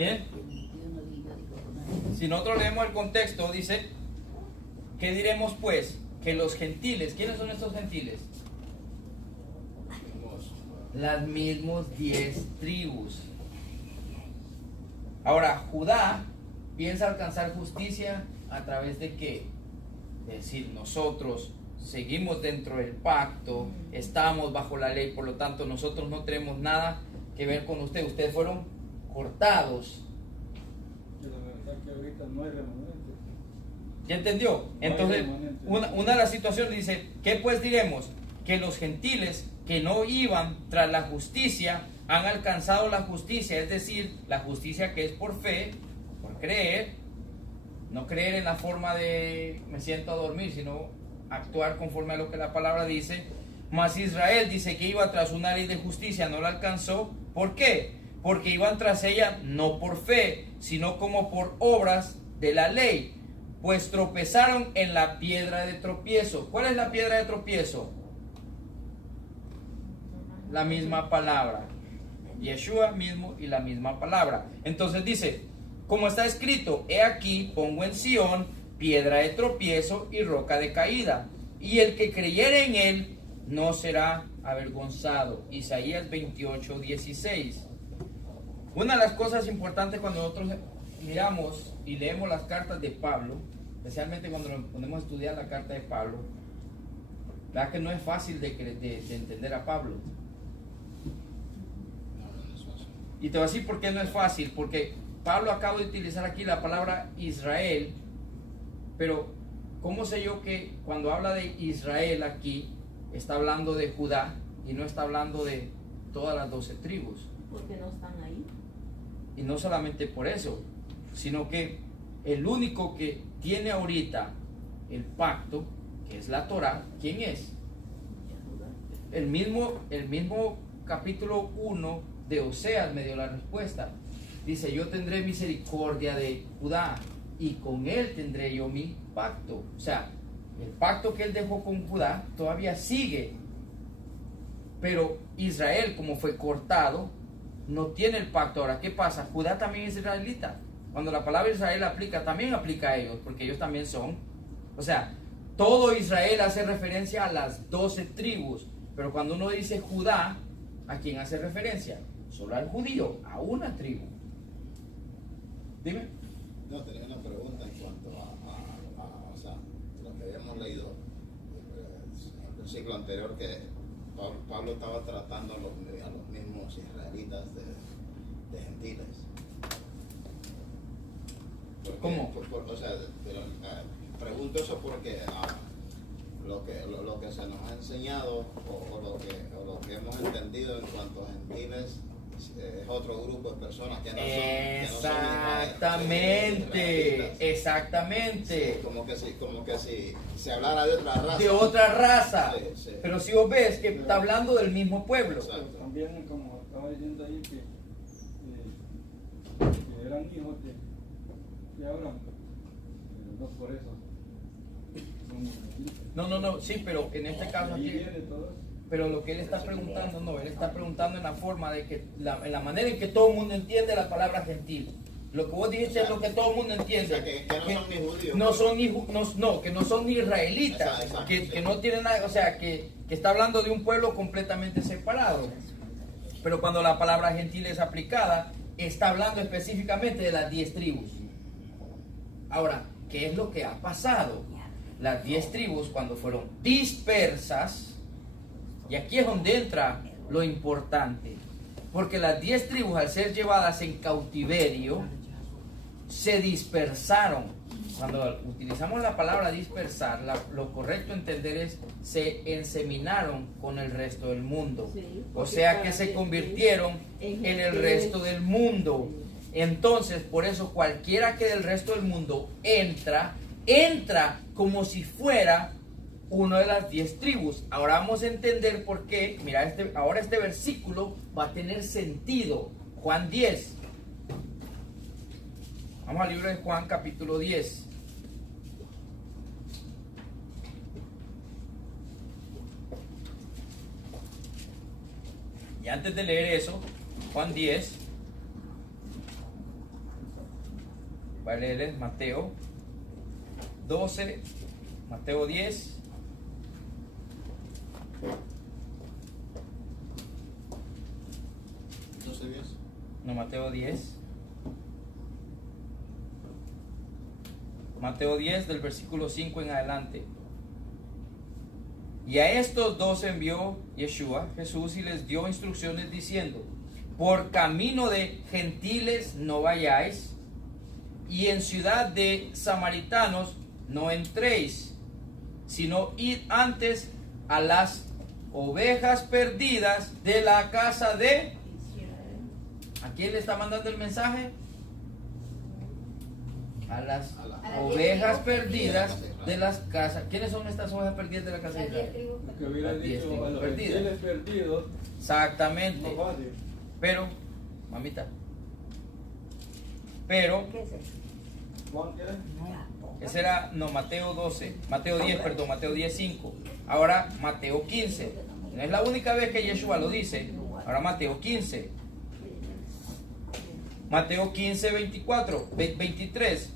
Bien. Si nosotros leemos el contexto, dice, ¿qué diremos pues? Que los gentiles, ¿quiénes son estos gentiles? Las mismos 10 tribus. Ahora, Judá piensa alcanzar justicia a través de qué? Es decir, nosotros seguimos dentro del pacto, estamos bajo la ley, por lo tanto nosotros no tenemos nada que ver con ustedes. Ustedes fueron cortados. La verdad que ahorita no hay remanente. ¿Ya entendió? Entonces, una de las situaciones dice, ¿qué pues diremos? Que los gentiles que no iban tras la justicia han alcanzado la justicia, es decir, la justicia que es por fe, por creer, no creer en la forma de me siento a dormir, sino actuar conforme a lo que la palabra dice. Mas Israel dice que iba tras una ley de justicia, no la alcanzó. ¿Por qué? Porque iban tras ella no por fe, sino como por obras de la ley, pues tropezaron en la piedra de tropiezo. ¿Cuál es la piedra de tropiezo? La misma palabra, Yeshua mismo y la misma palabra. Entonces dice, como está escrito, he aquí pongo en Sión piedra de tropiezo y roca de caída, y el que creyere en él no será avergonzado. Isaías 28:16. Una de las cosas importantes cuando nosotros miramos y leemos las cartas de Pablo, especialmente cuando nos ponemos a estudiar la carta de Pablo, ¿verdad que no es fácil de entender a Pablo? Y te voy a decir por qué no es fácil, porque Pablo acaba de utilizar aquí la palabra Israel, pero ¿cómo sé yo que cuando habla de Israel aquí está hablando de Judá y no está hablando de todas las 12 tribus? Porque no están ahí. Y no solamente por eso, sino que el único que tiene ahorita el pacto, que es la Torá, ¿quién es? El mismo capítulo 1 de Oseas me dio la respuesta. Dice, yo tendré misericordia de Judá y con él tendré yo mi pacto. O sea, el pacto que él dejó con Judá todavía sigue. Pero Israel, como fue cortado, no tiene el pacto. Ahora, ¿qué pasa? Judá también es israelita. Cuando la palabra Israel aplica, también aplica a ellos, porque ellos también son. O sea, todo Israel hace referencia a las 12 tribus. Pero cuando uno dice Judá, ¿a quién hace referencia? Solo al judío, a una tribu. Dime. No, tenía una pregunta en cuanto o sea, lo que habíamos leído en el versículo anterior, que Pablo estaba tratando a los mismos israelitas de gentiles. Porque, ¿Cómo? O sea, pregunto eso porque lo que se nos ha enseñado o lo que hemos entendido en cuanto a gentiles es otro grupo de personas que no son exactamente. Sí, como que si se hablara de otra raza. De otra raza. Sí, sí. Pero si vos ves que está hablando del mismo pueblo. Exacto. También, como estaba diciendo ahí, que eran hijos de Abraham, pero no por eso. No, sí, pero en este caso aquí. Pero lo que él está preguntando, él está preguntando en la forma de que, en la manera en que todo el mundo entiende la palabra gentil. Lo que vos dijiste es lo que todo el mundo entiende. O sea, que no son ni judíos. Que no son ni israelitas. Exacto, que no tienen nada, o sea, que está hablando de un pueblo completamente separado. Pero cuando la palabra gentil es aplicada, está hablando específicamente de las 10 tribus. Ahora, ¿qué es lo que ha pasado? Las 10 tribus, cuando fueron dispersas, y aquí es donde entra lo importante, porque las 10 tribus, al ser llevadas en cautiverio, se dispersaron. Cuando utilizamos la palabra dispersar, lo correcto entender es se enseminaron con el resto del mundo. Sí, O sea que se convirtieron en el resto del mundo. Entonces, por eso cualquiera que del resto del mundo entra como si fuera uno de las 10 tribus. Ahora vamos a entender por qué. Mira, ahora este versículo va a tener sentido. Juan 10. Vamos al libro de Juan, capítulo 10. Y antes de leer eso, Juan 10. Va a leer Mateo 12, Mateo 10. No, Mateo 10. Mateo 10 del versículo 5 en adelante. Y a estos dos envió Yeshua, Jesús, y les dio instrucciones diciendo: por camino de gentiles no vayáis, y en ciudad de samaritanos no entréis, sino id antes a las ovejas perdidas de la casa de... ¿A quién le está mandando el mensaje? A las ovejas perdidas de las casas. ¿Quiénes son estas ovejas perdidas de la casa de Israel? Que hubiera Las 10 dicho a tribus los perdidas. gentiles perdidos. Exactamente. No fácil. Pero, mamita, pero, Juan, ¿qué era? ese era, no, Mateo 12, Mateo 10, perdón, Mateo 10, 5. Ahora Mateo 15. No es la única vez que Yeshua lo dice. Ahora Mateo 15. Mateo 15, 23.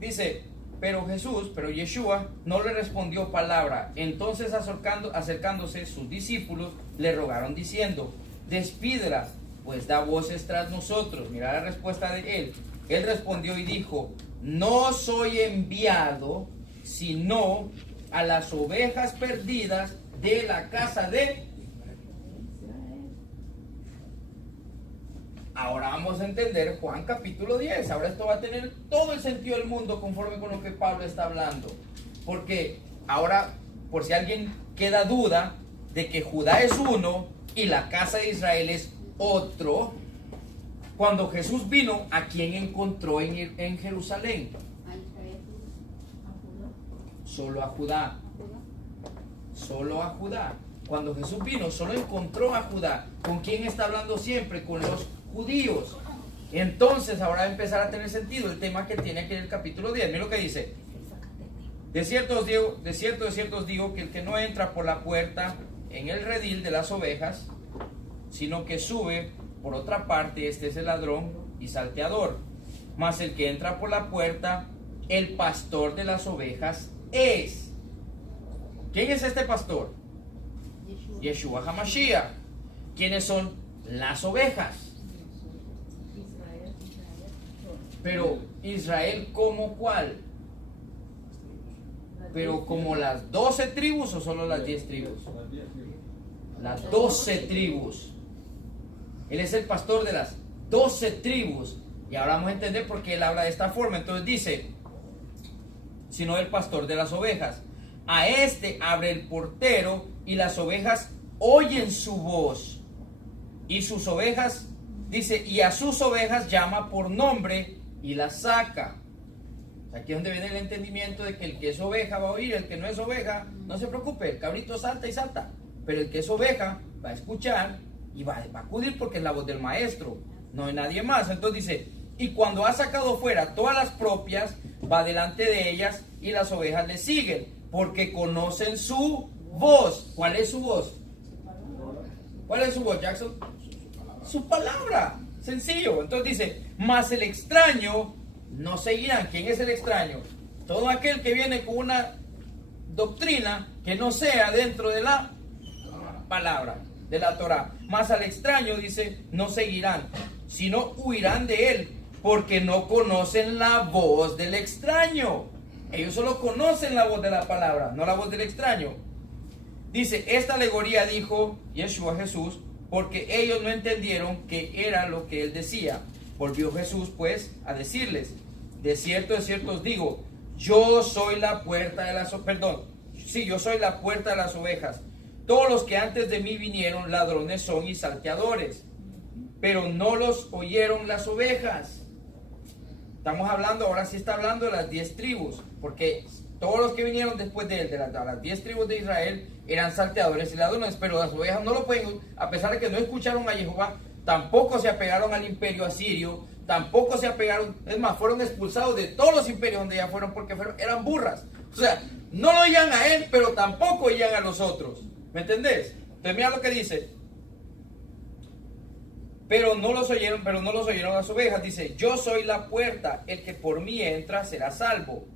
Dice, pero Yeshua no le respondió palabra. Entonces acercándose sus discípulos le rogaron diciendo: despídela, pues da voces tras nosotros. Mira la respuesta de él. Él respondió y dijo: no soy enviado sino a las ovejas perdidas de la casa de... Ahora vamos a entender Juan capítulo 10. Ahora esto va a tener todo el sentido del mundo conforme con lo que Pablo está hablando. Porque ahora, por si alguien queda duda de que Judá es uno y la casa de Israel es otro, cuando Jesús vino, ¿a quién encontró en Jerusalén? Solo a Judá. Solo a Judá. Cuando Jesús vino, solo encontró a Judá. ¿Con quién está hablando siempre? Con los judíos. Entonces ahora va a empezar a tener sentido el tema que tiene aquí en el capítulo 10. Mira lo que dice: de cierto os digo que el que no entra por la puerta en el redil de las ovejas, sino que sube por otra parte, este es el ladrón y salteador. Mas el que entra por la puerta, el pastor de las ovejas es. ¿Quién es este pastor? Yeshua HaMashiach. ¿Quiénes son las ovejas? Pero Israel, ¿como cuál? ¿Pero como las 12 tribus o solo las 10 tribus? Las 10 tribus. Las 12 tribus. Él es el pastor de las 12 tribus. Y ahora vamos a entender por qué él habla de esta forma. Entonces dice: sino el pastor de las ovejas. A este abre el portero y las ovejas oyen su voz. Y sus ovejas, dice, y a sus ovejas llama por nombre y las saca. Aquí es donde viene el entendimiento de que el que es oveja va a oír, el que no es oveja, no se preocupe, el cabrito salta y salta. Pero el que es oveja va a escuchar y va a acudir porque es la voz del maestro, no hay nadie más. Entonces dice: y cuando ha sacado fuera todas las propias, va delante de ellas y las ovejas le siguen, porque conocen su voz. ¿Cuál es su voz? ¿Cuál es su voz, Jackson? Su palabra. Sencillo. Entonces dice: mas el extraño no seguirán. ¿Quién es el extraño? Todo aquel que viene con una doctrina que no sea dentro de la palabra, de la Torah. Mas al extraño, dice, no seguirán, sino huirán de él, porque no conocen la voz del extraño. Ellos solo conocen la voz de la palabra, no la voz del extraño. Dice: esta alegoría dijo Yeshua, Jesús, porque ellos no entendieron qué era lo que él decía. Volvió Jesús pues a decirles: de cierto os digo, yo soy la puerta de las yo soy la puerta de las ovejas. Todos los que antes de mí vinieron ladrones son y salteadores, pero no los oyeron las ovejas. Estamos hablando, ahora sí está hablando de las 10 tribus, porque todos los que vinieron después de él, de las 10 tribus de Israel, eran salteadores y ladrones, pero las ovejas no lo pueden, a pesar de que no escucharon a Jehová, tampoco se apegaron al imperio asirio, tampoco se apegaron, es más, fueron expulsados de todos los imperios donde ya fueron, porque eran burras. O sea, no lo oían a él, pero tampoco oían a los otros. ¿Me entendés? Entonces mira lo que dice: pero no los oyeron las ovejas. Dice, yo soy la puerta, el que por mí entra será salvo,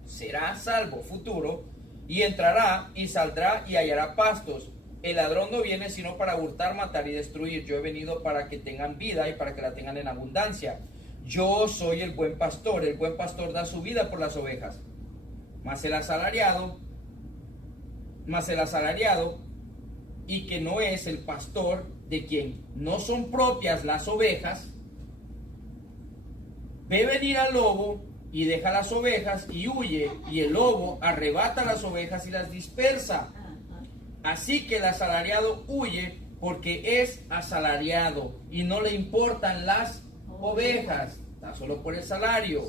futuro, y entrará y saldrá y hallará pastos. El ladrón no viene sino para hurtar, matar y destruir. Yo he venido para que tengan vida y para que la tengan en abundancia. Yo soy el buen pastor da su vida por las ovejas. Mas el asalariado, y que no es el pastor, de quien no son propias las ovejas, ve venir al lobo y deja las ovejas y huye, y el lobo arrebata las ovejas y las dispersa. Así que el asalariado huye porque es asalariado y no le importan las ovejas, está solo por el salario.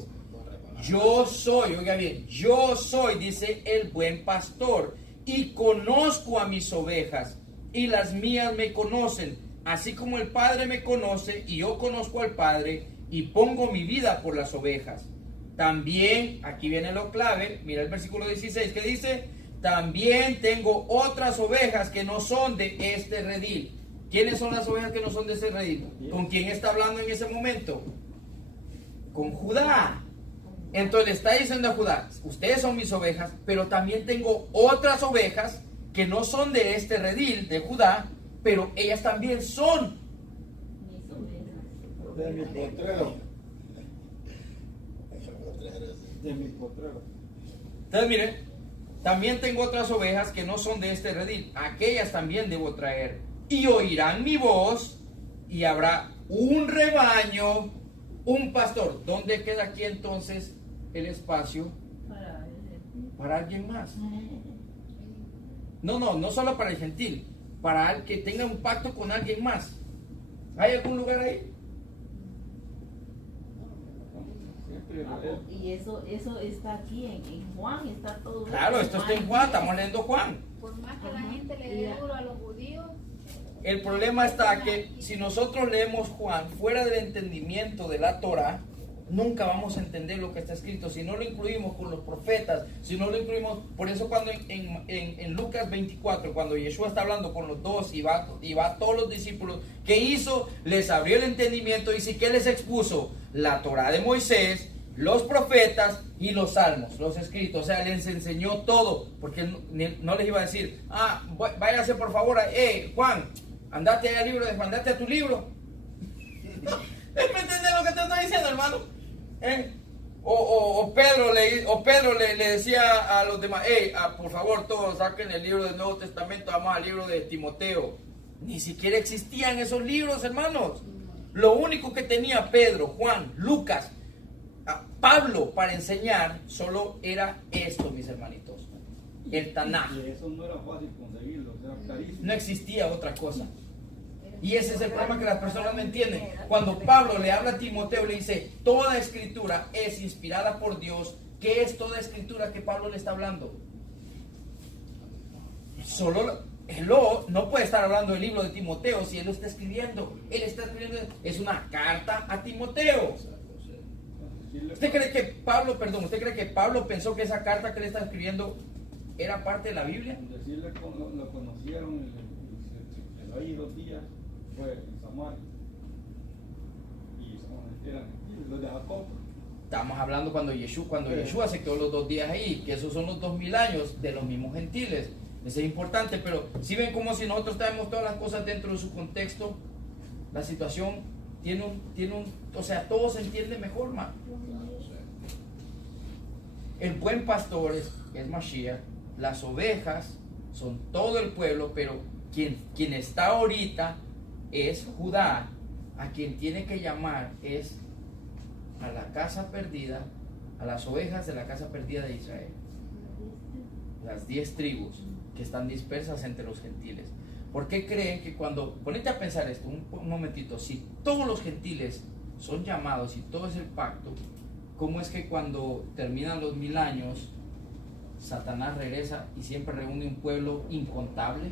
Yo soy, oiga bien, yo soy, dice, el buen pastor, y conozco a mis ovejas, y las mías me conocen, así como el Padre me conoce, y yo conozco al Padre, y pongo mi vida por las ovejas. También, aquí viene lo clave, mira el versículo 16 que dice, también tengo otras ovejas que no son de este redil. ¿Quiénes son las ovejas que no son de este redil? ¿Con quién está hablando en ese momento? Con Judá. Entonces le está diciendo a Judá, ustedes son mis ovejas, pero también tengo otras ovejas que no son de este redil de Judá, pero ellas también son De mi potrero. De mi potrero. Entonces miren, también tengo otras ovejas que no son de este redil, aquellas también debo traer, y oirán mi voz, y habrá un rebaño, un pastor. ¿Dónde queda aquí entonces el espacio para alguien más? No solo para el gentil, para el que tenga un pacto con alguien más. ¿Hay algún lugar ahí? Y eso está aquí en Juan, está todo. Claro, esto está en Juan, estamos leyendo Juan. Por más que la gente le dé duro a los judíos. El problema está que si nosotros leemos Juan fuera del entendimiento de la Torah, nunca vamos a entender lo que está escrito. Si no lo incluimos con los profetas, si no lo incluimos, por eso cuando en Lucas 24, cuando Yeshua está hablando con los dos y va a todos los discípulos, ¿qué hizo? Les abrió el entendimiento y sí, ¿qué les expuso? La Torah de Moisés, los profetas y los salmos, los escritos. O sea, les enseñó todo, porque no les iba a decir, váyase por favor, Juan, andate al libro, andate a tu libro. ¿Me entiendes lo que te estoy diciendo, hermano? O Pedro le decía a los demás, por favor todos saquen el libro del Nuevo Testamento, vamos al libro de Timoteo. Ni siquiera existían esos libros, hermanos. Lo único que tenía Pedro, Juan, Lucas, Pablo para enseñar solo era esto, mis hermanitos, el Tanaj. Y eso no era fácil conseguirlo, era carísimo. No existía otra cosa. Y ese es el problema que las personas no entienden. Cuando Pablo le habla a Timoteo, le dice, toda escritura es inspirada por Dios. ¿Qué es toda escritura que Pablo le está hablando? Él no puede estar hablando del libro de Timoteo si él lo está escribiendo. Él está escribiendo, es una carta a Timoteo. ¿Usted cree que Pablo pensó que esa carta que le está escribiendo era parte de la Biblia? Decirle lo conocieron y se ahí 2 días fue en Samaria. Y eran los de Jacob. Estamos hablando cuando Yeshua se quedó los 2 días ahí, que esos son los 2000 años de los mismos gentiles. Eso es importante, pero si ven como si nosotros traemos todas las cosas dentro de su contexto, la situación o sea, todo se entiende mejor, man. El buen pastor es Mashiach, las ovejas son todo el pueblo, pero quien está ahorita es Judá. A quien tiene que llamar es a la casa perdida, a las ovejas de la casa perdida de Israel, las 10 tribus que están dispersas entre los gentiles. ¿Por qué creen que ponete a pensar esto un momentito, si todos los gentiles son llamados y todo es el pacto, ¿cómo es que cuando terminan los 1000 años Satanás regresa y siempre reúne un pueblo incontable?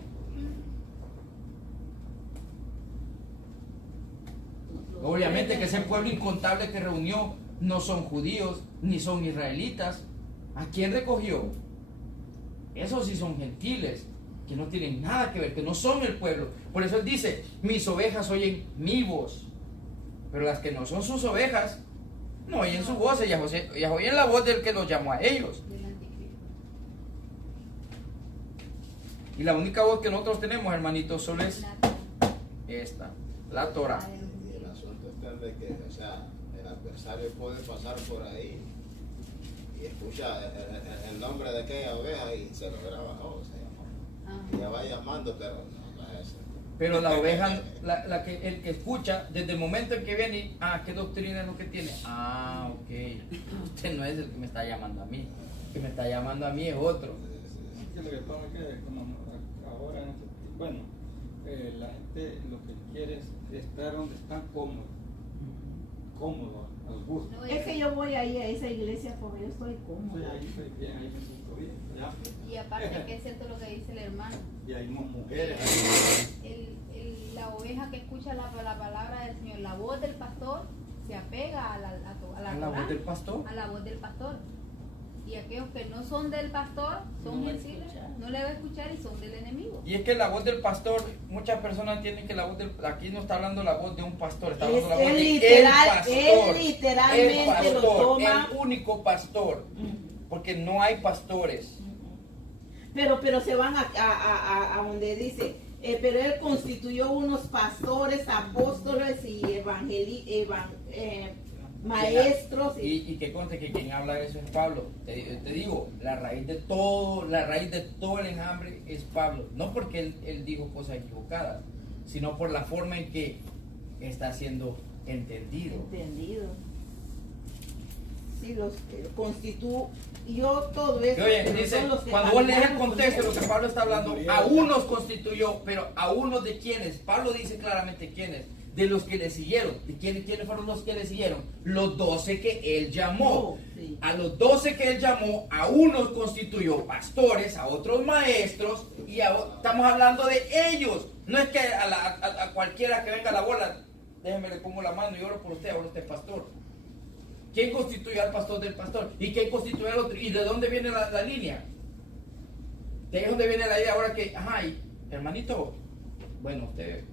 Obviamente que ese pueblo incontable que reunió no son judíos ni son israelitas. ¿A quién recogió? Esos sí son gentiles, que no tienen nada que ver, que no son el pueblo. Por eso él dice, mis ovejas oyen mi voz. Pero las que no son sus ovejas, no oyen su voz, ellas oyen la voz del que los llamó a ellos. Del anticristo. Y la única voz que nosotros tenemos, hermanitos, solo es Nada. esta, la Torah. Y el asunto está de que, o sea, el adversario puede pasar por ahí y escucha el nombre de aquella oveja y se lo graba, oh, se llamó. Ajá. Y ya va llamando, pero no es eso. Pero la oveja, el que escucha, desde el momento en que viene, ¿qué doctrina es lo que tiene? Ok, usted no es el que me está llamando a mí, el que me está llamando a mí es otro. Sí, lo que pasa es que como ahora, bueno, la gente lo que quiere es estar donde están cómodos, al gusto. No, Es que yo voy ahí a esa iglesia porque yo estoy Sí, cómoda. ahí estoy bien, ahí me siento bien. Ya. Y aparte que es cierto lo que dice el hermano. Y hay mujeres. La oveja que escucha la palabra del Señor, la voz del pastor, se apega a la ¿La Torá, voz del pastor? a la voz del pastor. Y aquellos que no son del pastor, son No va a sensibles, escuchar. no le va a escuchar y son del enemigo. Y es que la voz del pastor, muchas personas entienden que la voz aquí no está hablando la voz de un pastor, está Es- hablando la voz es de literal- el pastor. es literalmente el pastor, lo toma. el único pastor, porque no hay pastores. Pero se van a donde dice, pero él constituyó unos pastores, apóstoles y maestros. Y que conste que quien habla de eso es Pablo. Te digo, la raíz de todo el enjambre es Pablo. No porque él dijo cosas equivocadas, sino por la forma en que está siendo entendido. Entendido. Sí, los constituyó todo eso. Oye, pero dice, son los que cuando vos lees el caminaron contexto de con lo que él. Pablo está hablando, a unos constituyó, pero a unos de quienes. Pablo dice claramente quiénes. De los que le siguieron. ¿De quiénes fueron los que le siguieron? Los 12 que él llamó. Sí. A los 12 que él llamó, a unos constituyó pastores, a otros maestros, y estamos hablando de ellos. No es que a cualquiera que venga a la bola, déjeme le pongo la mano y oro por usted, ahora usted es pastor. ¿Quién constituyó al pastor del pastor? ¿Y quién constituyó al otro? ¿Y de dónde viene la línea? ¿De ahí es donde viene la idea ahora que, y, hermanito, bueno, usted,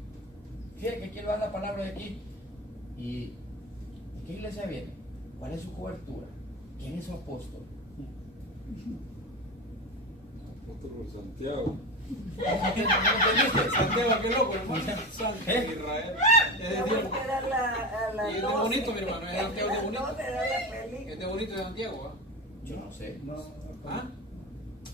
fíjate que quiero dar la palabra de aquí. ¿Y de qué iglesia viene? ¿Cuál es su cobertura? ¿Quién es su apóstol? Apóstol Santiago. ¿No entendiste? Santiago, qué loco, hermano. Santo Israel. No te da la Y es de dosis. bonito, mi hermano, es de Santiago de bonito. No te da la película. Es de bonito de Santiago, ¿ah? Yo no sé. ¿Ah?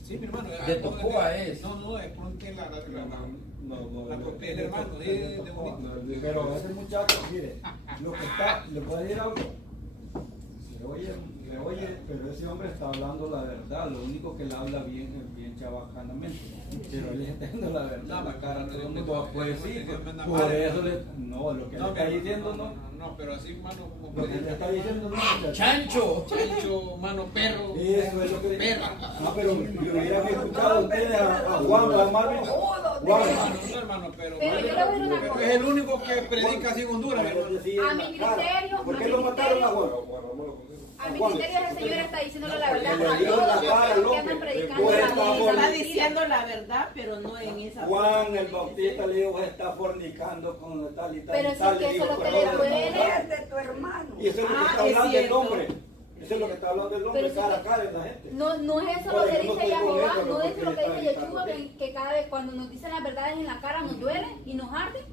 Sí, mi hermano. De Tocoa es. No, es porque la No, propiedad del hermano, es de bonito. pero ese muchacho, mire, lo que está, le puedo decir algo. Le oye, pero ese hombre está hablando la verdad. Lo único que le habla bien es bien chabacanamente. Pero él está diciendo la verdad, la cara de todo el mundo. Pues sí, por eso no, lo que le está diciendo no. No, pero así, mano, como Lo que le está diciendo no. ¡Chancho! chancho, mano, perro. Eso es lo que Perra. no, pero yo hubieran escuchado ustedes a Juan Blamar. Juan. No, hermano, pero Pero yo le voy a decir una pero cosa. es el único que predica así en Honduras, mi hermano. A mi criterio, ¿Por a qué mi lo mataron a criterio, Juan? a mi criterio ese señor está diciéndole la verdad Le a dio la todos cara, los loco. que andan predicando Pues la está mentira. Está diciendo la verdad, pero no en esa Juan forma. el Bautista le dijo, está fornicando con tal y tal. Pero y eso tal, es que le dijo, eso es lo que pero le no, duele. Es de tu hermano. Y eso es lo que Ah, está es hablando el cierto. hombre. Eso es lo que está hablando el hombre Pero cara a sí que- cara de la gente. No es eso Por lo que eso no dice estoy con Jehová, eso, no porque es lo que está dice Yeshua, gritando. que cada vez cuando nos dicen las verdades en la cara nos duele y nos arde.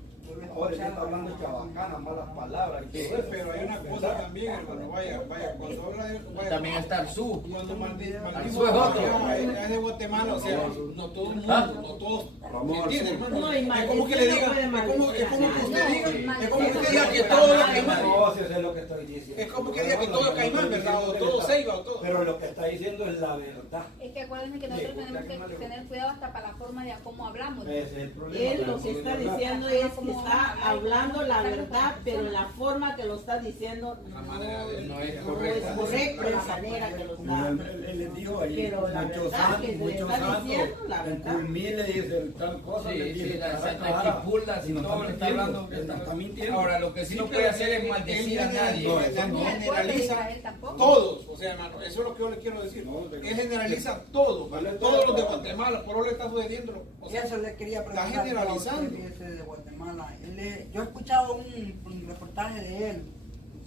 Ahora ya está hablando chabacana, malas palabras y todo eso. Pero hay una cosa también, hermano, vaya, cuando habla de... vaya, También está el su. Cuando maldimos Arzú es otro. es de Guatemala, o sea, no todo el mundo, no todos Vamos, entienden, Arzú. hermano. No, y Es como que le maldecir no digan, puede es como que usted maldecir. diga, No, es como que usted maldecir diga no que puede todo es maldecir. caimán. No, si eso es lo que estoy diciendo. Es como que diga que todo es caimán, ¿verdad? O todo ceiba, o todo. Pero lo que está diciendo es la verdad. Es que acuérdense que nosotros tenemos que tener cuidado hasta para la forma de cómo hablamos. Ese es el problema. Él lo que está diciendo es que está hablando la verdad, pero la forma que lo está diciendo La manera de- No es no es correcta. correcta la manera que lo está. Él les dijo ahí, Pero la muchos verdad santos, que se muchos está santos, diciendo, la en verdad. Culmí le dicen tal cosa, le Sí, dice sí, cara a las cara, chipulas y no todo lo que está mintiendo, hablando. él no está mintiendo. Ahora, lo que sí no puede hacer es maldecir a nadie. No, eso Ni al pueblo de Israel tampoco. Todos, o sea, hermano, eso es lo que yo le quiero decir. No, pero- Él generaliza todo, ¿vale? Todos los de Guatemala, por ahora le está sucediendo. O sea, Eso le quería preguntar. está generalizando. a usted, ese de Guatemala. Yo he escuchado un reportaje de él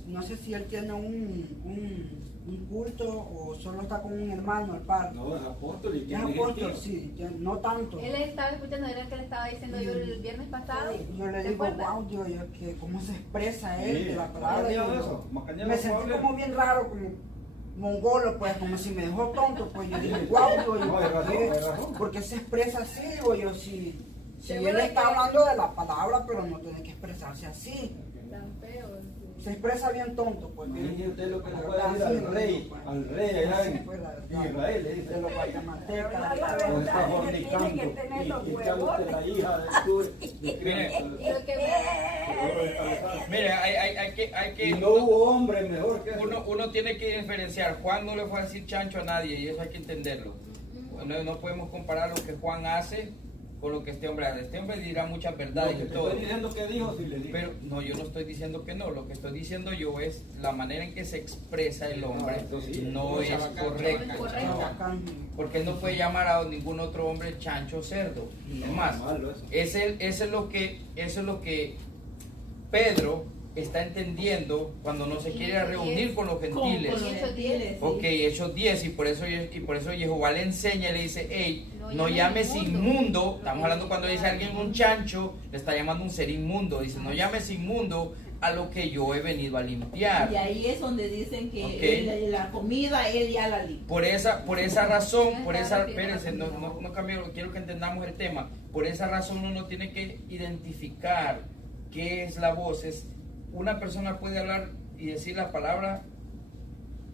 no sé si él tiene un culto o solo está con un hermano, el padre. No, es apóstol y Es tiene apóstol, gentíos. sí, no tanto. Él estaba escuchando, era el que le estaba diciendo yo el viernes pasado. Yo le ¿te digo, acuerdas? wow, Dios, que cómo se expresa él Sí, de la ¿no palabra. has Yo, de eso? Macañero, me sentí Pablo. como bien raro, como mongolo, pues, como si me dejó tonto, pues yo dije, wow, digo yo, No, hay razón, hay razón. porque se expresa así, digo yo, si Seguro él que- está hablando de la palabra, pero no tiene que expresarse así. Tan feo. Se expresa bien tonto, pues. Imagínese usted lo que le La puede verdad, decir sí, al rey, pues. al rey allá Sí, en pues, la verdad. Israel, le dice. De los guatemaltecos. La O está verdad es que fornicando tiene que tener los y está huevos. usted la hija de Mire, Lo que Mire, hay Y que no hubo hombre mejor que eso. uno tiene que diferenciar. Juan no le fue a decir chancho a nadie y eso hay que entenderlo. No podemos comparar lo que Juan hace con lo que este hombre hace. Este hombre dirá muchas Lo verdades que y te todo. estoy diciendo que dijo, sí le dijo. Pero no, yo no estoy diciendo que no. Lo que estoy diciendo yo es la manera en que se expresa el hombre eso sí. no es correcta. Chabacán. Porque él no puede llamar a ningún otro hombre chancho o cerdo. Es más, Malo eso. eso es lo que Pedro está entendiendo cuando no se quiere reunir con los gentiles. Con los gentiles, sí. Ok, Hechos 10, y por eso Jehová le enseña y le dice, hey, No no llames llames inmundo. inmundo. Estamos hablando cuando dice alguien un chancho, le está llamando un ser inmundo. Dice, no llames inmundo a lo que yo he venido a limpiar. Y ahí es donde dicen que Ok. la comida él ya la limpia. Por esa razón, Espérense, espérense, no cambio, quiero que entendamos el tema. Por esa razón uno tiene que identificar qué es la voz. Una persona puede hablar y decir la palabra,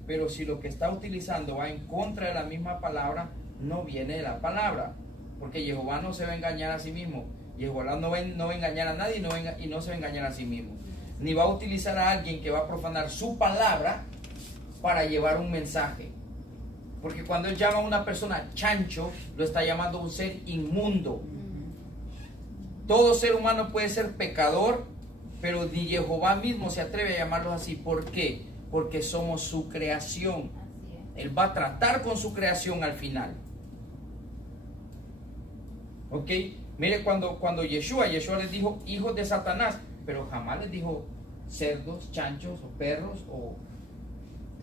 pero si lo que está utilizando va en contra de la misma palabra, no viene de la palabra. Porque Jehová no se va a engañar a sí mismo. Jehová no va a engañar a nadie y no se va a engañar a sí mismo. Ni va a utilizar a alguien que va a profanar su palabra para llevar un mensaje. Porque cuando él llama a una persona chancho, lo está llamando un ser inmundo. Todo ser humano puede ser pecador, pero ni Jehová mismo se atreve a llamarlos así. ¿Por qué? Porque somos su creación. Así es. Él va a tratar con su creación al final. ¿Ok? Mire, cuando Yeshua les dijo hijos de Satanás, pero jamás les dijo cerdos, chanchos o perros o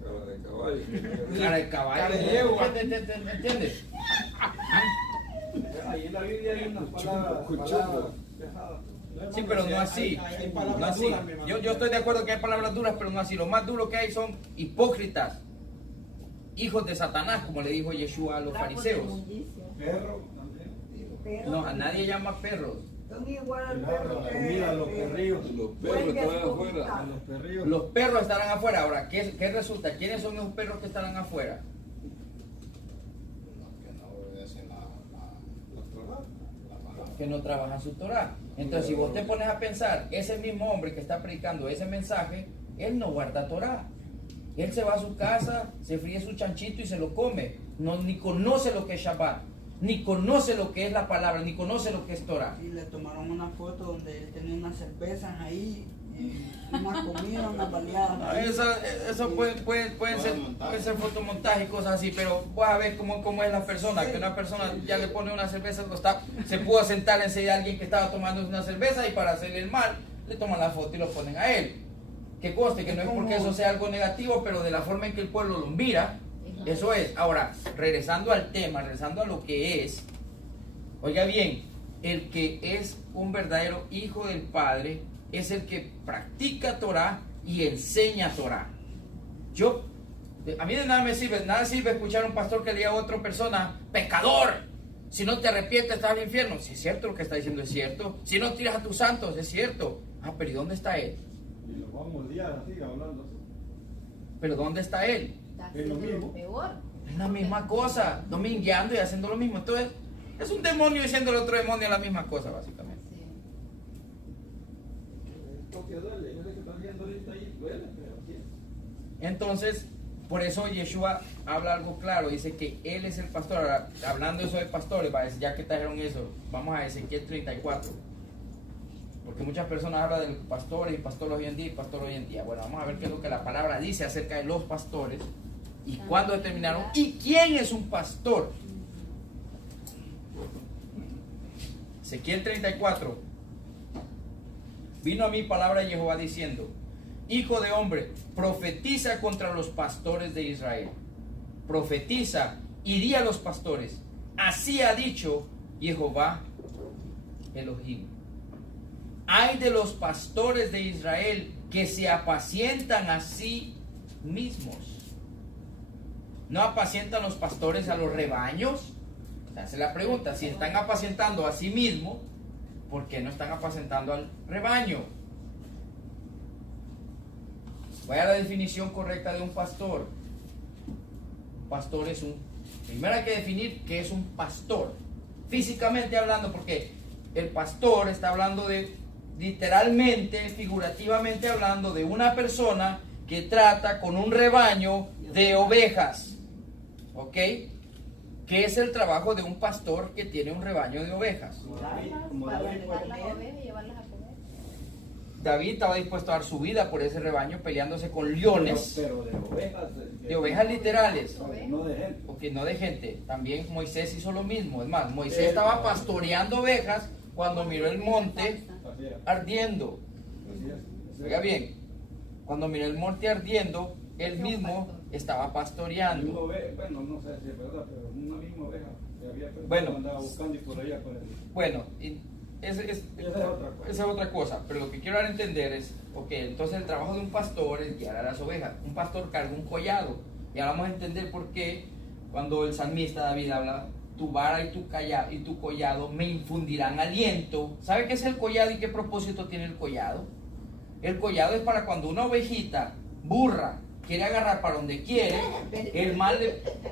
Cara de caballo. cara de caballo. Cara de yegua. ¿Me entiendes? Ahí en la Biblia hay unas palabras pesadas. Sí, pero no así. Hay No palabras así. duras, mi hermano. Yo estoy de acuerdo que hay palabras duras, pero no así. Lo más duro que hay son hipócritas, hijos de Satanás, como le dijo Yeshua a los Trapos de fariseos. inmundicia. Perro también. Pero No, a nadie llama perros. son igual al La perro comida, los perrillos. Los perros estaban afuera. A los perrillos. Los perros estarán afuera. Ahora, ¿qué resulta? ¿Quiénes son esos perros que estarán afuera? que no obedecen la palabra. Que no trabajan su Torah. Entonces, si vos te pones a pensar, ese mismo hombre que está predicando ese mensaje, él no guarda Torah. Él se va a su casa, se fríe su chanchito y se lo come. No, ni conoce lo que es Shabbat, ni conoce lo que es la palabra, ni conoce lo que es Torah. Y le tomaron una foto donde él tenía unas cervezas ahí, y una comida, unas baleadas. Ah, ahí. Eso pueden ser fotomontajes y cosas así, pero vas a ver cómo es la persona, que una persona ya le pone una cerveza, se pudo sentar enseguida a alguien que estaba tomando una cerveza y para hacerle el mal, le toman la foto y lo ponen a él. Que conste que no es porque eso sea algo negativo, pero de la forma en que el pueblo lo mira, eso es. Ahora, regresando al tema, regresando a lo que es, oiga bien, el que es un verdadero hijo del Padre es el que practica Torah y enseña Torah. A mí de nada sirve escuchar a un pastor que le diga a otra persona, pecador, si no te arrepientes estás al infierno. Si es cierto lo que está diciendo, es cierto. Si no tiras a tus santos, es cierto. Ah, pero ¿y dónde está él? Y los vamos a moldear así, hablando así. ¿Pero dónde está él? Está Es lo haciendo mismo. peor. Es la misma cosa, domingueando y haciendo lo mismo. Entonces, es un demonio diciendo al otro demonio la misma cosa, básicamente. Así es. Esto que duele, yo sé que están viendo ahorita ahí, duele, pero sí. Entonces, por eso Yeshua habla algo claro, dice que él es el pastor. Ahora, hablando eso de pastores, ya que trajeron eso, vamos a Ezequiel 34. Porque muchas personas hablan de los pastores y pastor hoy en día y pastor hoy en día. Bueno, vamos a ver qué es lo que la palabra dice acerca de los pastores y cuándo determinaron y quién es un pastor. Ezequiel 34. Vino a mí palabra de Jehová diciendo: hijo de hombre, profetiza contra los pastores de Israel. Profetiza y di a los pastores, así ha dicho Jehová Elohim. Ay de los pastores de Israel que se apacientan a sí mismos. ¿No apacientan los pastores a los rebaños? Se hace la pregunta, si están apacientando a sí mismos, ¿por qué no están apacentando al rebaño? Voy a la definición correcta de un pastor. Un pastor es primero hay que definir qué es un pastor. Físicamente hablando, porque el pastor está hablando de, literalmente, figurativamente hablando, de una persona que trata con un rebaño de ovejas. ¿Ok? ¿Qué es el trabajo de un pastor que tiene un rebaño de ovejas? Llevar las ovejas y llevarlas a comer. David estaba dispuesto a dar su vida por ese rebaño, peleándose con leones. Pero de ovejas. De ovejas literales. No de gente. Porque no de gente. También Moisés hizo lo mismo. Es más, Moisés estaba pastoreando ovejas cuando miró el monte Así es. ardiendo. Así es. Oiga bien, cuando miró el monte ardiendo, él Un mismo pastor. estaba Una pastoreando. oveja, bueno, no sé si es verdad, pero una misma oveja que había personas Bueno. que andaba buscando y por allá por el... Bueno, esa es otra cosa. esa es otra cosa, pero lo que quiero dar a entender es, ok, entonces el trabajo de un pastor es guiar a las ovejas. Un pastor carga un collado. Y ahora vamos a entender por qué cuando el salmista David habla, tu vara y tu collado me infundirán aliento. ¿Sabe qué es el collado y qué propósito tiene el collado? El collado es para cuando una ovejita burra quiere agarrar para donde quiere,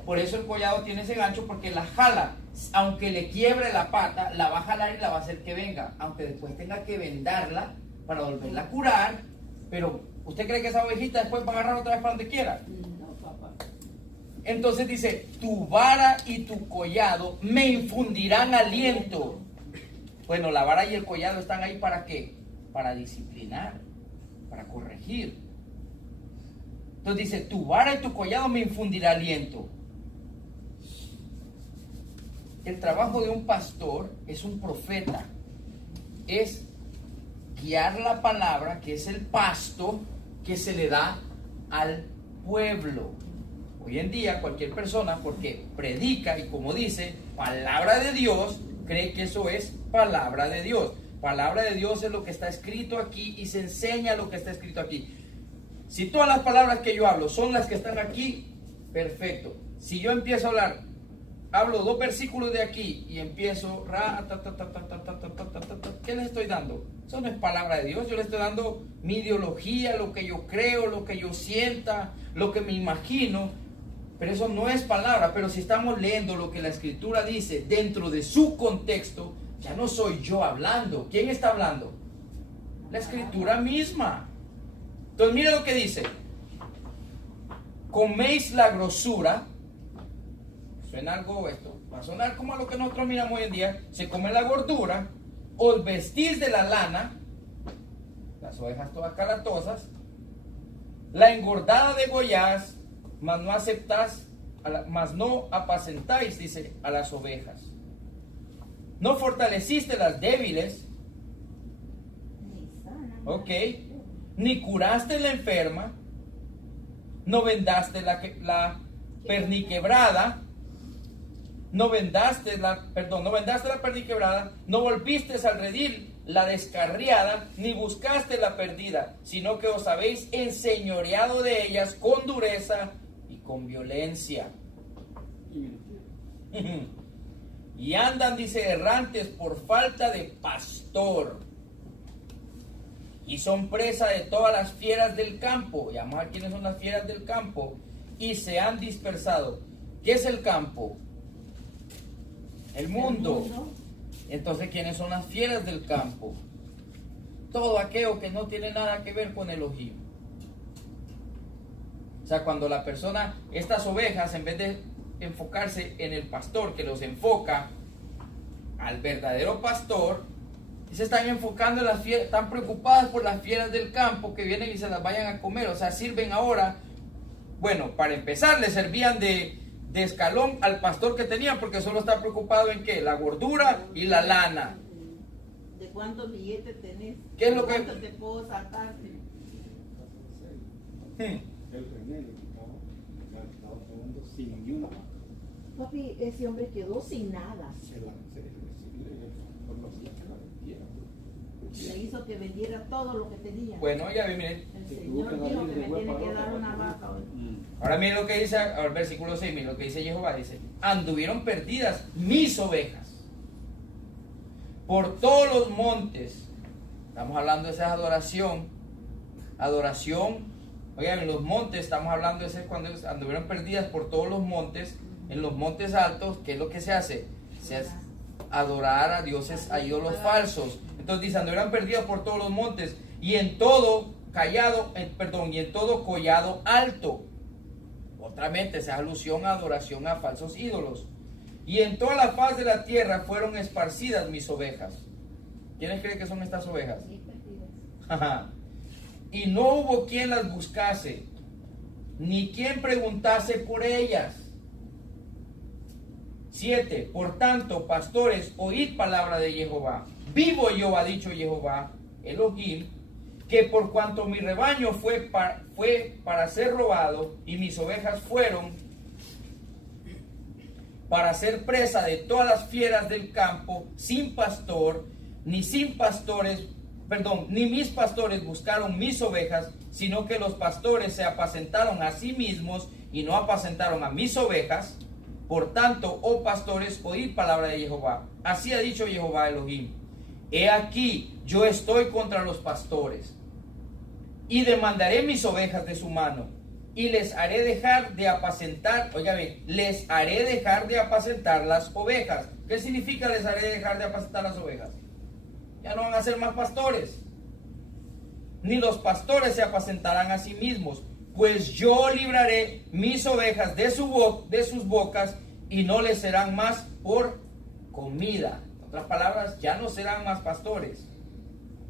por eso el collado tiene ese gancho, porque la jala, aunque le quiebre la pata, la va a jalar y la va a hacer que venga, aunque después tenga que vendarla para volverla a curar. Pero ¿usted cree que esa ovejita después va a agarrar otra vez para donde quiera? No, papá. Entonces dice, tu vara y tu collado me infundirán aliento. Bueno, la vara y el collado están ahí ¿para qué? Para disciplinar, para corregir. Entonces dice, tu vara y tu collado me infundirá aliento. El trabajo de un pastor es un profeta, es guiar la palabra, que es el pasto que se le da al pueblo. Hoy en día cualquier persona, porque predica y como dice, palabra de Dios, cree que eso es palabra de Dios. Palabra de Dios es lo que está escrito aquí y se enseña lo que está escrito aquí. Si todas las palabras que yo hablo son las que están aquí, perfecto. Si yo empiezo a hablar, hablo 2 versículos de aquí y empiezo, ¿qué les estoy dando? Eso no es palabra de Dios. Yo le estoy dando mi ideología, lo que yo creo, lo que yo sienta, lo que me imagino. Pero eso no es palabra. Pero si estamos leyendo lo que la Escritura dice dentro de su contexto, ya no soy yo hablando. ¿Quién está hablando? La Escritura misma. Entonces mire lo que dice. Coméis la grosura. Suena algo esto. Va a sonar como a lo que nosotros miramos hoy en día. Se come la gordura. Os vestís de la lana. Las ovejas todas calatosas. La engordada degollás. Mas no aceptás. Mas no apacentáis, dice, a las ovejas. No fortaleciste las débiles. Ok. Ni curaste la enferma, no vendaste la perniquebrada, no vendaste la perniquebrada, no volviste al redil la descarriada, ni buscaste la perdida, sino que os habéis enseñoreado de ellas con dureza y con violencia. Y andan, dice, errantes por falta de pastor. Y son presa de todas las fieras del campo. Llamamos a quiénes son las fieras del campo. Y se han dispersado. ¿Qué es el campo? El mundo. Entonces, ¿quiénes son las fieras del campo? Todo aquello que no tiene nada que ver con Elohim. O sea, cuando la persona, estas ovejas, en vez de enfocarse en el pastor, que los enfoca al verdadero pastor, se están enfocando en las fieras, están preocupadas por las fieras del campo que vienen y se las vayan a comer. O sea, sirven ahora, bueno, para empezar, le servían de escalón al pastor que tenían, porque solo está preocupado en qué, la gordura y la lana. ¿De cuántos billetes tenés? ¿Qué es lo que- ¿Cuánto te puedo sacar? El René le estaba quedando sin ni una vaca. Papi, ese hombre quedó sin nada. Por los días que la vendiera. Le hizo que vendiera todo lo que tenía. Bueno, ya ve, miren. El Señor dijo que me tiene que dar una vaca hoy. Ahora miren lo que dice, al versículo 6, miren lo que dice Jehová, dice, anduvieron perdidas mis ovejas por todos los montes. Estamos hablando de esa adoración, oigan, en los montes, estamos hablando de ese cuando anduvieron perdidas por todos los montes, en los montes altos. ¿Qué es lo que se hace? Se hace adorar a dioses, a ídolos falsos. Entonces dice, anduvieron perdidas por todos los montes y en todo collado alto. Otra vez, esa alusión a adoración a falsos ídolos. Y en toda la faz de la tierra fueron esparcidas mis ovejas. ¿Quiénes creen que son estas ovejas? Y no hubo quien las buscase, ni quien preguntase por ellas. 7. Por tanto, pastores, oíd palabra de Jehová. Vivo yo, ha dicho Jehová, Elohim, que por cuanto mi rebaño fue para ser robado y mis ovejas fueron para ser presa de todas las fieras del campo, sin pastor, ni mis pastores buscaron mis ovejas, sino que los pastores se apacentaron a sí mismos y no apacentaron a mis ovejas. Por tanto, oh pastores, oíd palabra de Jehová. Así ha dicho Jehová Elohim. He aquí, yo estoy contra los pastores y demandaré mis ovejas de su mano y les haré dejar de apacentar, oiga bien, les haré dejar de apacentar las ovejas. ¿Qué significa les haré dejar de apacentar las ovejas? Ya no van a ser más pastores, ni los pastores se apacentarán a sí mismos, pues yo libraré mis ovejas de sus bocas y no les serán más por comida. En otras palabras, ya no serán más pastores.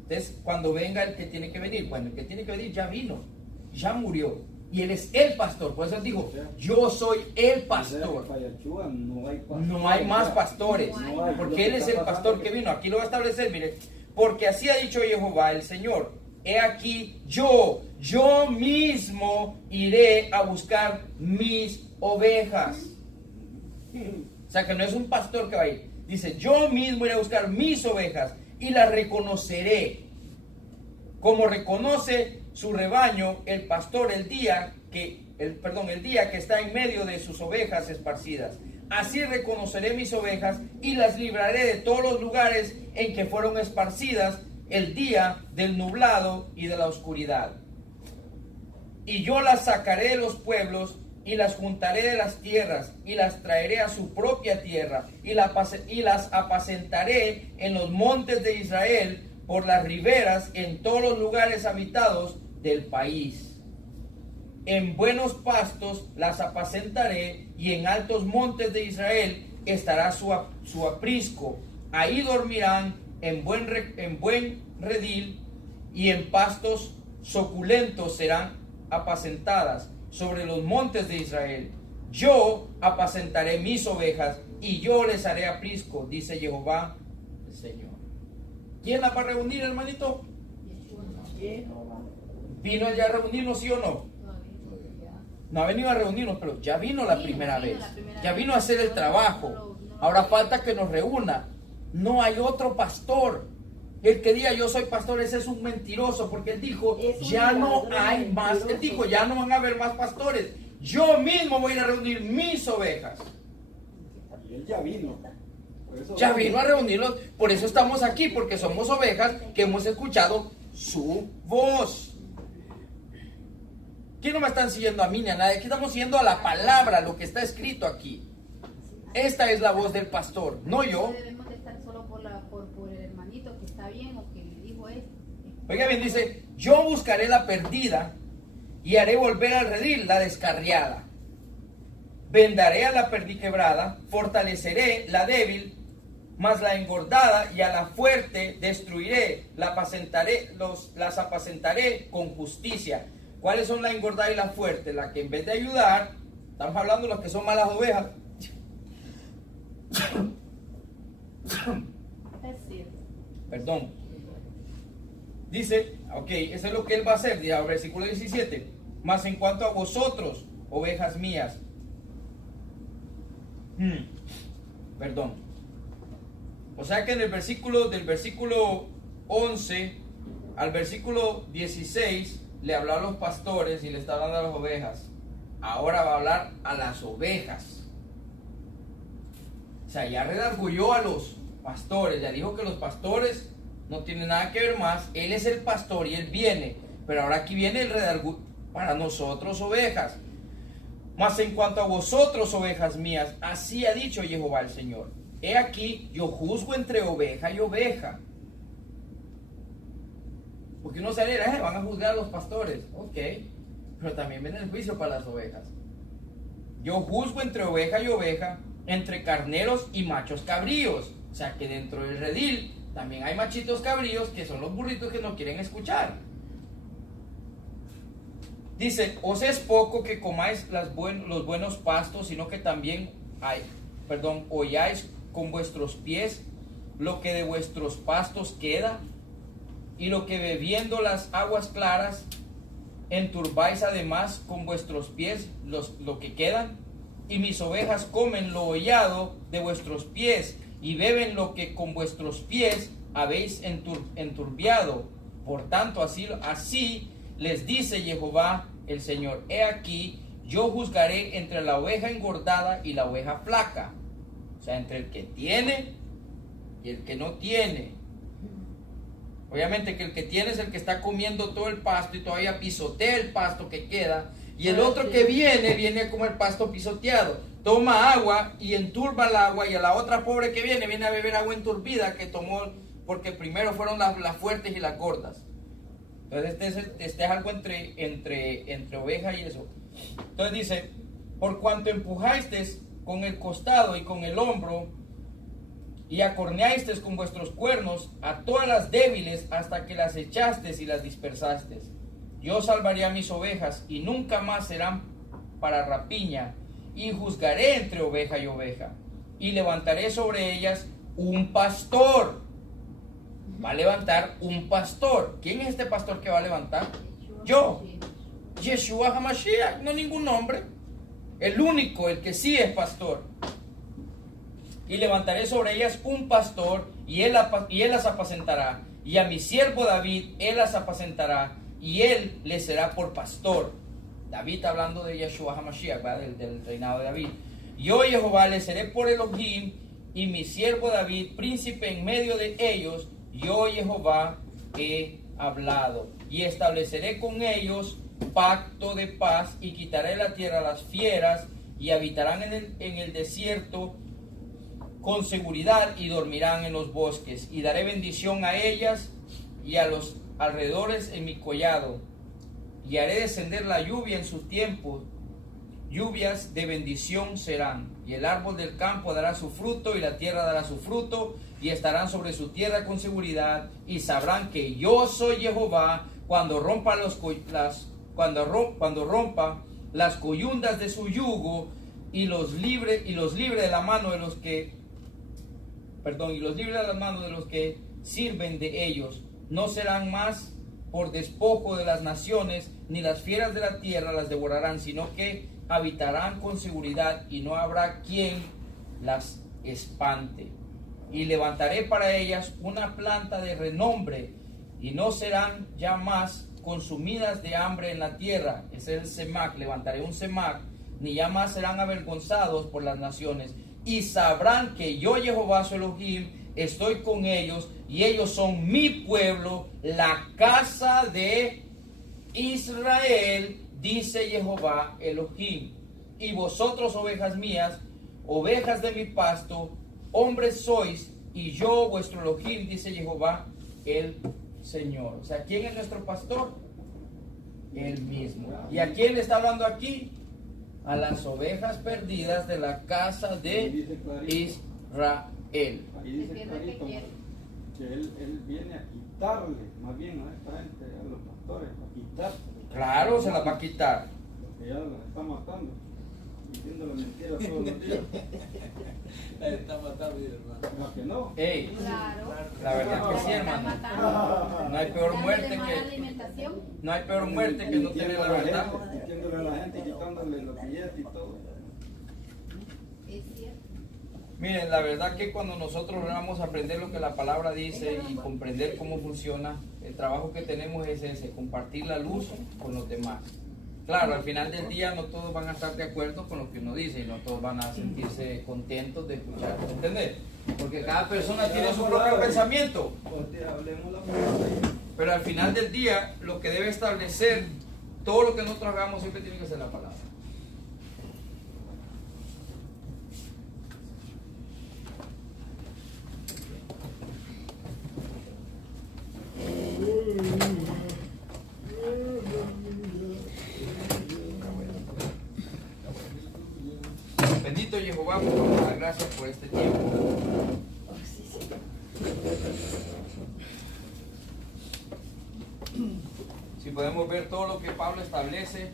Entonces, cuando venga el que tiene que venir, bueno, el que tiene que venir ya vino, ya murió, y él es el pastor. Por eso él dijo, yo soy el pastor. No hay más pastores, porque él es el pastor que vino. Aquí lo va a establecer, mire, porque así ha dicho Jehová el Señor. He aquí, yo mismo iré a buscar mis ovejas. O sea que no es un pastor que va a ir. Dice, yo mismo iré a buscar mis ovejas y las reconoceré, como reconoce su rebaño el pastor el día que está en medio de sus ovejas esparcidas. Así reconoceré mis ovejas y las libraré de todos los lugares en que fueron esparcidas el día del nublado y de la oscuridad. Y yo las sacaré de los pueblos y las juntaré de las tierras y las traeré a su propia tierra y las apacentaré en los montes de Israel, por las riberas, en todos los lugares habitados del país. En buenos pastos las apacentaré y en altos montes de Israel estará su aprisco. Ahí dormirán en buen redil y en pastos suculentos serán apacentadas sobre los montes de Israel. Yo apacentaré mis ovejas y yo les haré aprisco, dice Jehová el Señor. ¿Quién la va a reunir, hermanito? ¿Vino ya a reunirnos, sí o no? No ha venido a reunirnos, pero ya vino la primera vez. Ya vino a hacer el trabajo. Ahora falta que nos reúna. No hay otro pastor. El que diga yo soy pastor, ese es un mentiroso, porque él dijo, ya no hay más. Él dijo, ya no van a haber más pastores. Yo mismo voy a ir a reunir mis ovejas. Y él ya vino. Ya vino a reunirlos. Por eso estamos aquí, porque somos ovejas que hemos escuchado su voz. Aquí no me están siguiendo a mí ni a nadie. Aquí estamos siguiendo a la palabra, lo que está escrito aquí. Esta es la voz del pastor, no yo. Debemos de estar solo por el hermanito que está bien o que le dijo esto. Oiga bien, dice, yo buscaré la perdida y haré volver al redil la descarriada. Vendaré a la perdiquebrada, fortaleceré la débil, mas la engordada y a la fuerte destruiré, las apacentaré con justicia. ¿Cuáles son la engordada y la fuerte? La que en vez de ayudar, estamos hablando de los que son malas ovejas. Perdón. Dice, ok, eso es lo que él va a hacer. Dice, versículo 17. Mas en cuanto a vosotros, ovejas mías, perdón. O sea que en el del versículo 11 al versículo 16 le habló a los pastores y le está hablando a las ovejas. Ahora va a hablar a las ovejas. O sea, ya redarguyó a los pastores, ya dijo que los pastores no tienen nada que ver más. Él es el pastor y él viene. Pero ahora aquí viene el redarguyo para nosotros, ovejas. Mas en cuanto a vosotros, ovejas mías, así ha dicho Jehová el Señor. He aquí, yo juzgo entre oveja y oveja. Porque uno se alegra, van a juzgar a los pastores. Ok, pero también viene el juicio para las ovejas. Yo juzgo entre oveja y oveja, entre carneros y machos cabríos. O sea que dentro del redil también hay machitos cabríos que son los burritos que no quieren escuchar. Dice, os es poco que comáis los buenos pastos, sino que también holláis con vuestros pies lo que de vuestros pastos queda, y lo que bebiendo las aguas claras enturbáis además con vuestros pies lo que quedan. Y mis ovejas comen lo hollado de vuestros pies, y beben lo que con vuestros pies habéis enturbiado. Por tanto, así les dice Jehová el Señor: he aquí, yo juzgaré entre la oveja engordada y la oveja flaca. O sea, entre el que tiene y el que no tiene. Obviamente que el que tiene es el que está comiendo todo el pasto y todavía pisotea el pasto que queda. Y el otro que viene a comer pasto pisoteado. Toma agua y enturba el agua, y a la otra pobre que viene a beber agua enturbida que tomó, porque primero fueron las fuertes y las gordas. Entonces este es algo entre oveja y eso. Entonces dice, por cuanto empujasteis con el costado y con el hombro, y acorneasteis con vuestros cuernos a todas las débiles hasta que las echasteis y las dispersasteis, yo salvaré a mis ovejas y nunca más serán para rapiña, y juzgaré entre oveja y oveja, y levantaré sobre ellas un pastor. Va a levantar un pastor. ¿Quién es este pastor que va a levantar? Yo, Yeshua HaMashiach, no ningún hombre. El único, el que sí es pastor. Y levantaré sobre ellas un pastor, y él las apacentará. Y a mi siervo David, él las apacentará, y él les será por pastor. David hablando de Yeshua HaMashiach, del reinado de David. Yo, Jehová, les seré por Elohim, y mi siervo David, príncipe en medio de ellos. Yo, Jehová, he hablado. Y estableceré con ellos pacto de paz, y quitaré la tierra a las fieras, y habitarán en el desierto con seguridad, y dormirán en los bosques. Y daré bendición a ellas y a los alrededores en mi collado. Y haré descender la lluvia en su tiempo. Lluvias de bendición serán. Y el árbol del campo dará su fruto, y la tierra dará su fruto, y estarán sobre su tierra con seguridad. Y sabrán que yo soy Jehová cuando rompa las coyundas de su yugo, y los libre de la mano de los que sirven de ellos. No serán más por despojo de las naciones, ni las fieras de la tierra las devorarán, sino que habitarán con seguridad, y no habrá quien las espante. Y levantaré para ellas una planta de renombre, y no serán ya más consumidas de hambre en la tierra. Ese es el Semac. Levantaré un Semac, ni ya más serán avergonzados por las naciones. Y sabrán que yo, Jehová su Elohim, estoy con ellos, y ellos son mi pueblo, la casa de Israel, dice Jehová Elohim. Y vosotros, ovejas mías, ovejas de mi pasto, hombres sois, y yo vuestro Elohim, dice Jehová el Señor. O sea, ¿quién es nuestro pastor? Él mismo. ¿Y a quién le está hablando aquí? A las ovejas perdidas de la casa de Israel. Ahí dice clarito que él viene a quitarle, más bien a esta gente, a los pastores, a quitar. Claro, se las va a quitar. Porque ya las está matando. diciendo la mentira todos los días. Está matando, mi hermano. ¿No que no? Ey, Claro. la verdad que sí, Está hermano. matando. No hay peor muerte Dándole mala que alimentación. no hay peor muerte que no tener la verdad. Diciéndole a la gente, quitándole los billetes y todo. Es cierto. Miren, la verdad que cuando nosotros logramos aprender lo que la palabra dice y comprender cómo funciona, el trabajo que tenemos es ese, compartir la luz con los demás. Claro, al final del día no todos van a estar de acuerdo con lo que uno dice y no todos van a sentirse contentos de escuchar, ¿entendés? Porque cada persona tiene su propio pensamiento. Hablemos la palabra. Pero al final del día, lo que debe establecer, todo lo que nosotros hagamos siempre tiene que ser la palabra. Bendito Jehová, vamos a dar gracias por este tiempo. Si podemos ver todo lo que Pablo establece,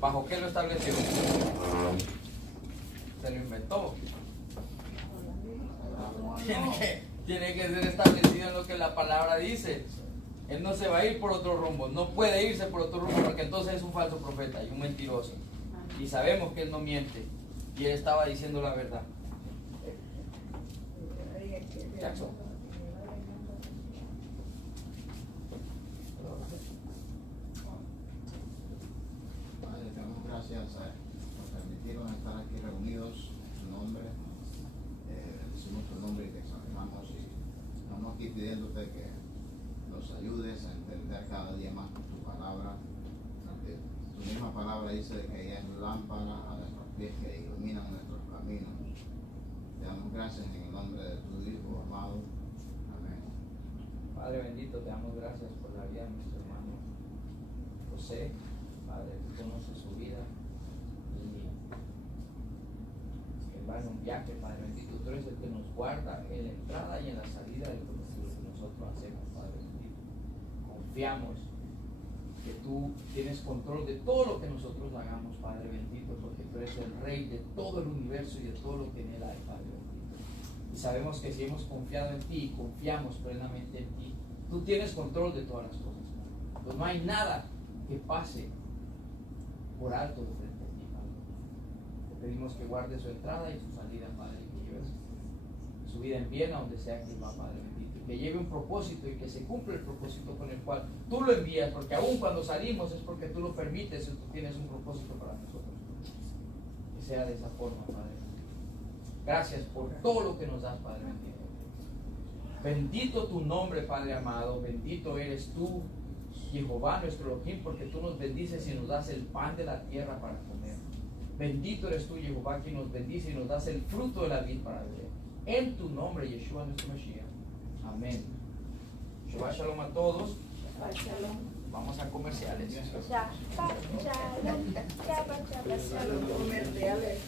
¿bajo qué lo estableció? Se lo inventó. Tiene que ser establecido en lo que la palabra dice. Él no se va a ir por otro rumbo, no puede irse por otro rumbo porque entonces es un falso profeta y un mentiroso. Y sabemos que él no miente y él estaba diciendo la verdad. Jackson. Padre, te damos gracias por permitirnos estar aquí reunidos en tu nombre. Decimos tu nombre y te exaltamos y estamos aquí pidiéndote que nos ayudes a entender cada día más tu palabra. Porque tu misma palabra dice que ella es lámpara a nuestros pies que ilumina nuestros caminos. Te damos gracias en el nombre de tu Hijo amado. Amén. Padre bendito, te damos gracias por la vida de nuestro hermano José. Padre, tú conoces su vida y él va en un viaje, Padre bendito. Tú eres el que nos guarda en la entrada y en la salida de lo que nosotros hacemos, Padre bendito. Confiamos que tú tienes control de todo lo que nosotros hagamos, Padre bendito, porque tú eres el Rey de todo el universo y de todo lo que en él hay, Padre bendito. Y sabemos que si hemos confiado en ti y confiamos plenamente en ti, tú tienes control de todas las cosas, Padre. Pues no hay nada que pase por alto de frente a ti, Padre. Te pedimos que guarde su entrada y su salida, Padre, y que lleves su vida en bien a donde sea que va, Padre bendito, y que lleve un propósito y que se cumpla el propósito con el cual tú lo envías, porque aún cuando salimos es porque tú lo permites y tú tienes un propósito para nosotros. Que sea de esa forma, Padre. Gracias por todo lo que nos das, Padre bendito. Bendito tu nombre, Padre amado, bendito eres tú, Jehová nuestro Elohim, porque tú nos bendices y nos das el pan de la tierra para comer. Bendito eres tú, Jehová, quien nos bendice y nos das el fruto de la vid para beber. En tu nombre, Yeshua nuestro Mashiach. Amén. Shabbat shalom a todos. Vamos a comerciales. Comerciales.